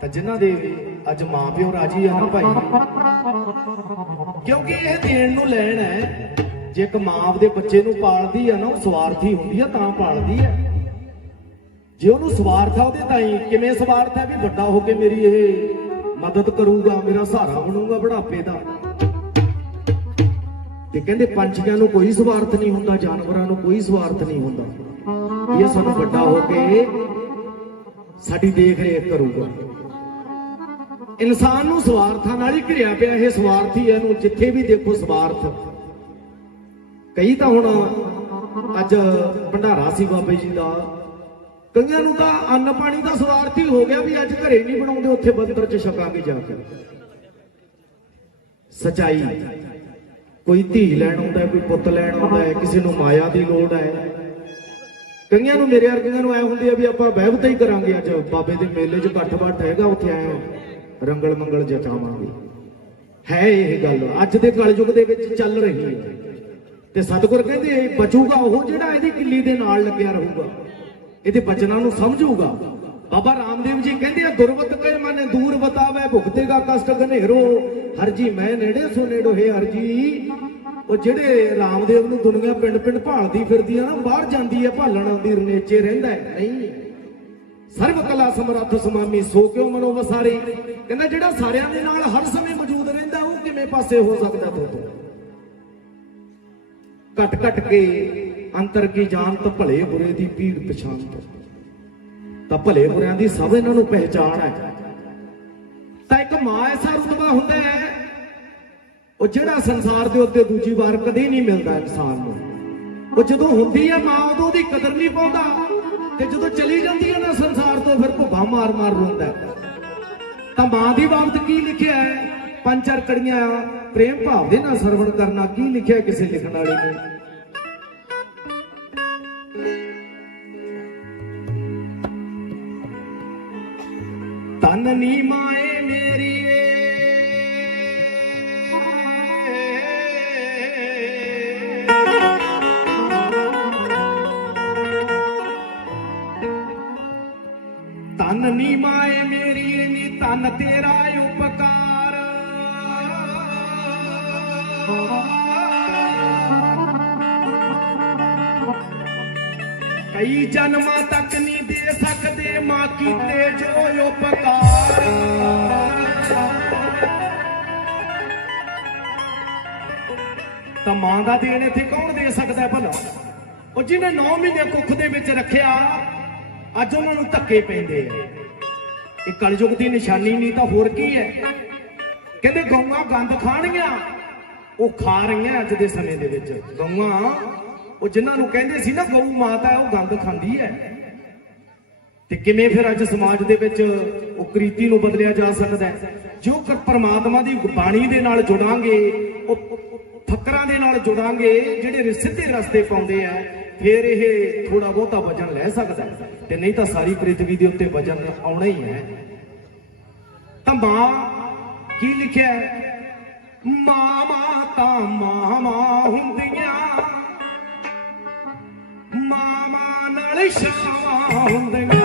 ਤਾਂ ਜਿਨ੍ਹਾਂ ਦੇ ਅੱਜ ਮਾਪਿਓ ਰਾਜੀ ਆ ਨਾ ਭਾਈ? ਕਿਉਂਕਿ ਇਹ ਦੇਣ ਨੂੰ ਲੈਣ ਹੈ, ਜੇ ਇੱਕ ਮਾਂ ਆਪਦੇ ਬੱਚੇ ਨੂੰ ਪਾਲਦੀ ਆ ਨਾ, ਉਹ ਸਵਾਰਥੀ ਹੁੰਦੀ ਆ, ਤਾਂ ਪਾਲਦੀ ਆ। ਜੇ ਉਹਨੂੰ ਸਵਾਰਥ ਆ ਉਹਦੇ ਤਾਈ ਕਿਵੇਂ ਸਵਾਰਥ ਹੈ ਵੀ ਵੱਡਾ ਹੋ ਕੇ ਮੇਰੀ ਇਹ ਮਦਦ ਕਰੂਗਾ, ਮੇਰਾ ਸਹਾਰਾ ਬਣੂਗਾ ਬੁਢਾਪੇ ਦਾ? ਤੇ ਕਹਿੰਦੇ ਪੰਛੀਆਂ ਨੂੰ ਕੋਈ ਸਵਾਰਥ ਨਹੀਂ ਹੁੰਦਾ, ਜਾਨਵਰਾਂ ਨੂੰ ਕੋਈ ਸਵਾਰਥ ਨਹੀਂ ਹੁੰਦਾ। ਇਹ ਸਾਨੂੰ ਵੱਡਾ ਹੋ ਕੇ ਸਾਡੀ ਦੇਖ ਰੇਖ ਕਰੂਗਾ। ਇਨਸਾਨ ਨੂੰ ਸਵਾਰਥਾਂ ਨਾਲ ਹੀ ਘਿਰਿਆ ਪਿਆ ਇਹ ਸਵਾਰਥੀ ਹੈ ਇਹਨੂੰ ਜਿੱਥੇ ਵੀ ਦੇਖੋ ਸਵਾਰਥ। ਕਈ ਤਾਂ ਹੁਣ ਅੱਜ ਭੰਡਾਰਾ ਸੀ ਬਾਬੇ ਜੀ ਦਾ। ਕਈਆਂ ਨੂੰ ਤਾਂ ਅੰਨ ਪਾਣੀ ਦਾ ਸਵਾਰਥੀ ਹੋ ਗਿਆ ਵੀ ਅੱਜ ਘਰੇ ਨਹੀਂ ਬਣਾਉਂਦੇ, ਉੱਥੇ ਬੰਦਰ ਚ ਛਕਾਂਗੇ ਜਾ ਕੇ। ਸਚਾਈ, ਕੋਈ ਧੀ ਲੈਣ ਆਉਂਦਾ, ਕੋਈ ਪੁੱਤ ਲੈਣ ਆਉਂਦਾ ਹੈ, ਕਿਸੇ ਨੂੰ ਮਾਇਆ ਦੀ ਲੋੜ ਹੈ। ਕਈਆਂ ਨੂੰ ਮੇਰੇ ਵਰਗਿਆਂ ਨੂੰ ਐ ਹੁੰਦੀ ਆ ਵੀ ਆਪਾਂ ਬਹਿਬਤ ਹੀ ਕਰਾਂਗੇ, ਅੱਜ ਬਾਬੇ ਦੇ ਮੇਲੇ 'ਚ ਇਕੱਠ ਬੱਠ ਹੈਗਾ, ਉੱਥੇ ਐ ਰੰਗਲ ਮੰਗਲ ਜਚਾਵਾਂਗੇ ਹੈ ਇਹ ਗੱਲ, ਅੱਜ ਦੇ ਕਲਯੁਗ ਦੇ ਵਿੱਚ ਚੱਲ ਰਹੀ ਹੈ। ਤੇ ਸਤਿਗੁਰ ਕਹਿੰਦੇ ਇਹ ਬਚੂਗਾ ਉਹ ਜਿਹੜਾ ਇਹਦੀ ਕਿੱਲੀ ਦੇ ਨਾਲ ਲੱਗਿਆ ਰਹੂਗਾ। ਇਹਦੇ ਬਚਨਾਂ ਨੂੰ ਸਮਝੂਗਾ। ਬਾਬਾ ਰਾਮਦੇਵ ਜੀ ਕਹਿੰਦੇ ਆ, ਦੁਰਵਤ ਕੇ ਮਨ ਦੂਰ ਬਤਾਵੇ ਭੁਗਤੇਗਾ ਕਸ਼ਟ ਘਨੇਰੋ। ਹਰਜੀ ਮੈਂ ਨੇੜੇ, ਸੋ ਨੇੜੋ ਹੈ ਹਰ ਉਹ ਜਿਹੜੇ ਰਾਮਦੇਵ ਨੂੰ ਦੁਨੀਆ ਪਿੰਡ ਪਿੰਡ ਭਾਲਦੀ ਫਿਰਦੀ ਆ ਨਾ, ਬਾਹਰ ਜਾਂਦੀ ਹੈ ਭਾਲਣ ਆਉਂਦੀ, ਰਨੇਚੇ ਰਹਿੰਦਾ ਨਹੀਂ। ਸਰਵ ਕਲਾ ਸਮਰੱਥ ਸੁਮਾਮੀ ਸੋ ਕਿਉ ਮਨੋ ਵਸਾਰੀ? ਕਹਿੰਦਾ ਜਿਹੜਾ ਸਾਰਿਆਂ ਦੇ ਨਾਲ ਹਰ ਸਮੇਂ ਮੌਜੂਦ ਰਹਿੰਦਾ, ਉਹ ਕਿਵੇਂ ਪਾਸੇ ਹੋ ਸਕਦਾ ਤੋਤੋਂ ਘਟ ਘਟ ਕੇ ਅੰਤਰ ਕੀ ਜਾਣਤ ਭਲੇ ਬੁਰੇ ਦੀ ਪੀੜ ਪਛਾਣ ਤਾਂ ਭਲੇ ਬੁਰਿਆਂ ਦੀ ਸਭ ਇਹਨਾਂ ਨੂੰ ਪਹਿਚਾਣ ਹੈ। ਤਾਂ ਇੱਕ ਮਾਂ ਐਸਾ ਰੁਤਬਾ ਹੁੰਦਾ ਹੈ, ਉਹ ਜਿਹੜਾ ਸੰਸਾਰ ਦੇ ਉੱਤੇ ਦੂਜੀ ਵਾਰ ਕਦੇ ਨਹੀਂ ਮਿਲਦਾ ਇਨਸਾਨ ਨੂੰ। ਉਹ ਜਦੋਂ ਹੁੰਦੀ ਹੈ ਮਾਂ, ਉਦੋਂ ਉਹਦੀ ਕਦਰ ਨਹੀਂ ਪਾਉਂਦਾ। ਤੇ ਜਦੋਂ ਚਲੀ ਜਾਂਦੀ ਹੈ ਨਾ ਸੰਸਾਰ ਤੋਂ ਫਿਰ ਭੁੱਖਾ ਮਾਰ ਮਾਰ ਰੋਂਦਾ ਤਾਂ ਮਾਂ ਦੀ ਬਾਬਤ ਕੀ ਲਿਖਿਆ ਹੈ? ਪੰਜ ਚਾਰ ਕੜੀਆਂ ਪ੍ਰੇਮ ਭਾਵ ਦੇ ਨਾਲ ਸਰਵਣ ਕਰਨਾ, ਕੀ ਲਿਖਿਆ ਕਿਸੇ ਲਿਖਣ ਵਾਲੇ ਨੇ? ਤਨ ਨੀ ਮਾਏ ਮੇਰੀ ਤਨ ਮਾਏ ਮੇਰੀ ਨੀ ਧਨ ਤੇਰਾ ਉਪਕਾਰ। ਕਈ ਜਨਮਾਂ ਤੱਕ ਨਹੀਂ ਦੇ ਸਕਦੇ ਮਾਂ ਕੀਤੇ ਜੋ ਉਪਕਾਰ। ਤਾਂ ਮਾਂ ਦਾ ਦੇਣ ਇੱਥੇ ਕੌਣ ਦੇ ਸਕਦਾ ਭਲਾ? ਉਹ ਜਿਹਨੇ 9 ਮਹੀਨੇ ਕੁੱਖ ਦੇ ਵਿੱਚ ਰੱਖਿਆ, ਅੱਜ ਉਹਨਾਂ ਨੂੰ ਧੱਕੇ ਪੈਂਦੇ ਆ। ਇਹ ਕਲਯੁਗ ਦੀ ਨਿਸ਼ਾਨੀ ਨਹੀਂ ਤਾਂ ਹੋਰ ਕੀ ਹੈ? ਕਹਿੰਦੇ ਗਊਆਂ ਗੰਦ ਖਾਣਗੀਆਂ, ਉਹ ਖਾ ਰਹੀਆਂ ਅੱਜ ਦੇ ਸਮੇਂ ਦੇ ਵਿੱਚ। ਗਊਆਂ, ਉਹ ਜਿਨ੍ਹਾਂ ਨੂੰ ਕਹਿੰਦੇ ਸੀ ਨਾ ਗਊ ਮਾਤਾ, ਉਹ ਗੰਦ ਖਾਂਦੀ ਹੈ। ਤੇ ਕਿਵੇਂ ਫਿਰ ਅੱਜ ਸਮਾਜ ਦੇ ਵਿੱਚ ਉਹ ਕ੍ਰਿਤੀ ਨੂੰ ਬਦਲਿਆ ਜਾ ਸਕਦਾ ਹੈ? ਜੋ ਕਿ ਪ੍ਰਮਾਤਮਾ ਦੀ ਬਾਣੀ ਦੇ ਨਾਲ ਜੁੜਾਂਗੇ, ਉਹ ਫਕਰਾਂ ਦੇ ਨਾਲ ਜੁੜਾਂਗੇ, ਜਿਹੜੇ ਸਿੱਧੇ ਰਸਤੇ ਪਾਉਂਦੇ ਆ, ਫਿਰ ਇਹ ਥੋੜਾ ਬਹੁਤਾ ਵਜਨ ਲੈ ਸਕਦਾ ਤੇ ਨਹੀਂ ਤਾਂ ਸਾਰੀ ਪ੍ਰਿਥਵੀ ਦੇ ਉੱਤੇ ਵਜਨ ਆਉਣਾ ਹੀ ਹੈ। ਮਾਂ ਕੀ ਲਿਖਿਆ ਹੈ? ਮਾਵਾਂ ਤਾਂ ਮਾਵਾਂ ਹੁੰਦੀਆਂ ਮਾਵਾਂ ਨਾਲ ਛਾਵਾਂ ਹੁੰਦੀਆਂ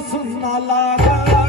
सुनना लगा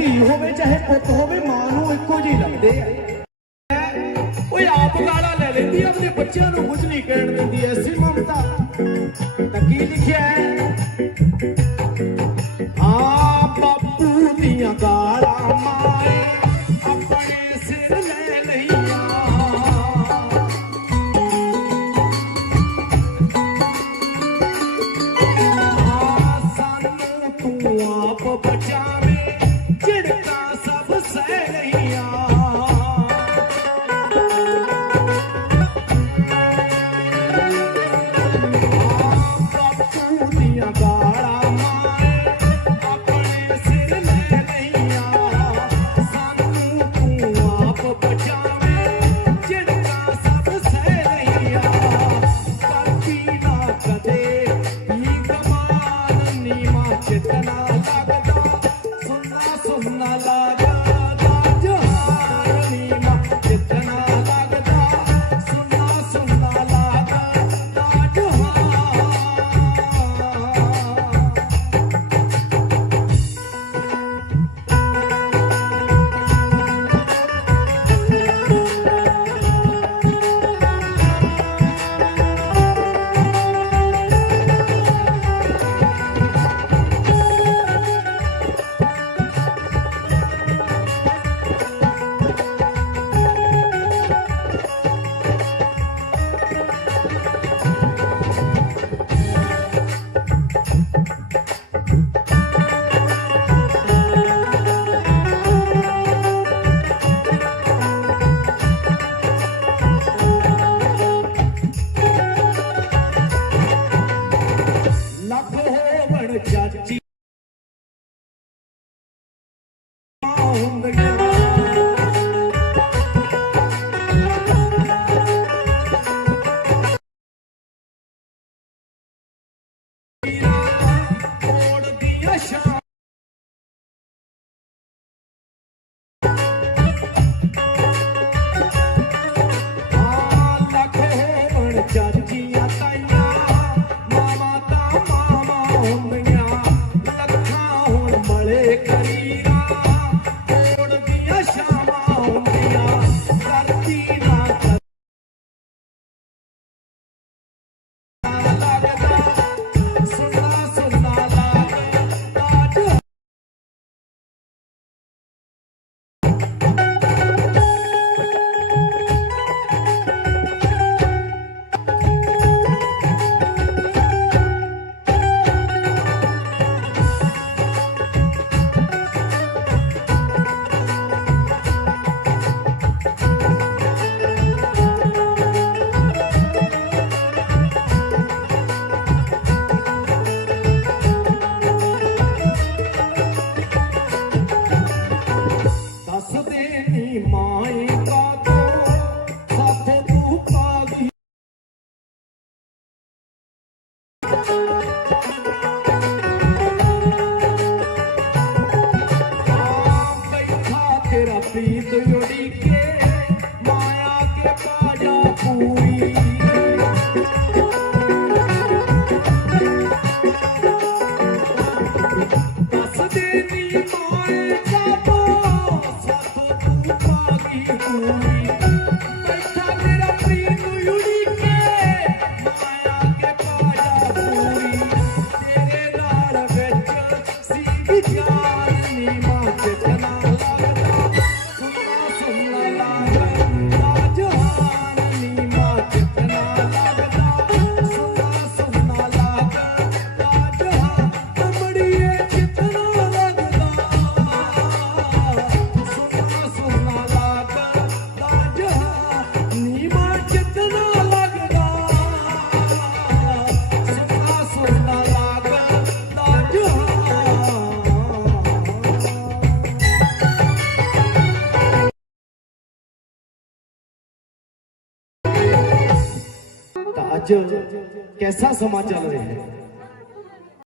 ਧੀ ਹੋਵੇ, ਚਾਹੇ ਪੁੱਤ ਹੋਵੇ, ਮਾਂ ਨੂੰ ਇੱਕੋ ਜਿਹੀ ਲੱਗਦੇ ਆ। ਓਏ ਆਪ ਕਾਲਾ ਲੈ ਲੈਂਦੀ ਆਪਣੇ ਬੱਚਿਆਂ ਨੂੰ ਕੁਝ ਨਹੀਂ ਕਹਿਣ Yeah. ਅੱਜ ਕੈਸਾ ਸਮਾਂ ਚੱਲ ਰਿਹਾ ਹੈ?